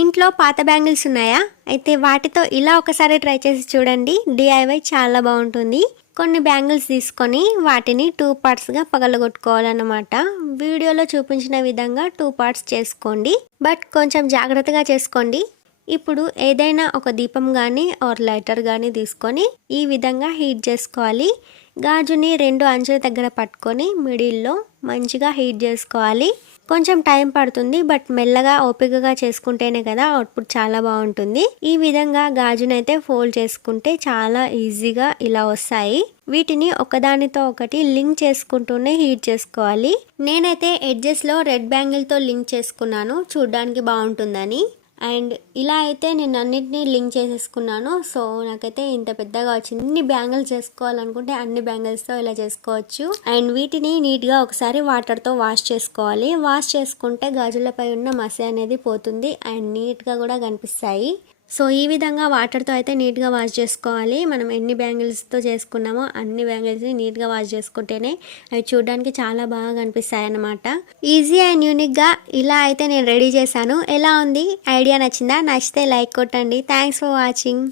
ఇంట్లో పాత బ్యాంగిల్స్ ఉన్నాయా? అయితే వాటితో ఇలా ఒకసారి ట్రై చేసి చూడండి. డిఐవై చాలా బాగుంటుంది. కొన్ని బ్యాంగిల్స్ తీసుకొని వాటిని 2 పార్ట్స్గా పగలగొట్టుకోవాలన్నమాట. వీడియోలో చూపించిన విధంగా 2 పార్ట్స్ చేసుకోండి, బట్ కొంచెం జాగ్రత్తగా చేసుకోండి. ఇప్పుడు ఏదైనా ఒక దీపం కానీ ఆర్ లైటర్ కానీ తీసుకొని ఈ విధంగా హీట్ చేసుకోవాలి. గాజుని 2 అంచుల దగ్గర పట్టుకొని మిడిల్లో మంచిగా హీట్ చేసుకోవాలి. కొంచెం టైం పడుతుంది, బట్ మెల్లగా ఓపికగా చేసుకుంటేనే కదా అవుట్పుట్ చాలా బాగుంటుంది. ఈ విధంగా గాజునైతే ఫోల్డ్ చేసుకుంటే చాలా ఈజీగా ఇలా వస్తాయి. వీటిని ఒకదానితో ఒకటి లింక్ చేసుకుంటూనే హీట్ చేసుకోవాలి. నేనైతే ఎడ్జెస్లో రెడ్ బ్యాంగిల్తో లింక్ చేసుకున్నాను, చూడ్డానికి బాగుంటుందని. అండ్ ఇలా అయితే నేను అన్నిటినీ లింక్ చేసేసుకున్నాను. సో నాకైతే ఇంత పెద్దగా వచ్చింది. ఇన్ని బ్యాంగిల్స్ చేసుకోవాలనుకుంటే అన్ని బ్యాంగిల్స్తో ఇలా చేసుకోవచ్చు. అండ్ వీటిని నీట్గా ఒకసారి వాటర్తో వాష్ చేసుకోవాలి. వాష్ చేసుకుంటే గాజులపై ఉన్న మసి అనేది పోతుంది అండ్ నీట్గా కూడా కనిపిస్తాయి. సో ఈ విధంగా వాటర్తో అయితే నీట్గా వాష్ చేసుకోవాలి. మనం ఎన్ని బ్యాంగిల్స్తో చేసుకున్నామో అన్ని బ్యాంగిల్స్ని నీట్గా వాష్ చేసుకుంటేనే అవి చూడడానికి చాలా బాగా కనిపిస్తాయి అన్నమాట. ఈజీ అండ్ యూనిక్గా ఇలా అయితే నేను రెడీ చేశాను. ఎలా ఉంది? ఐడియా నచ్చిందా? నచ్చితే లైక్ కొట్టండి. Thanks for watching.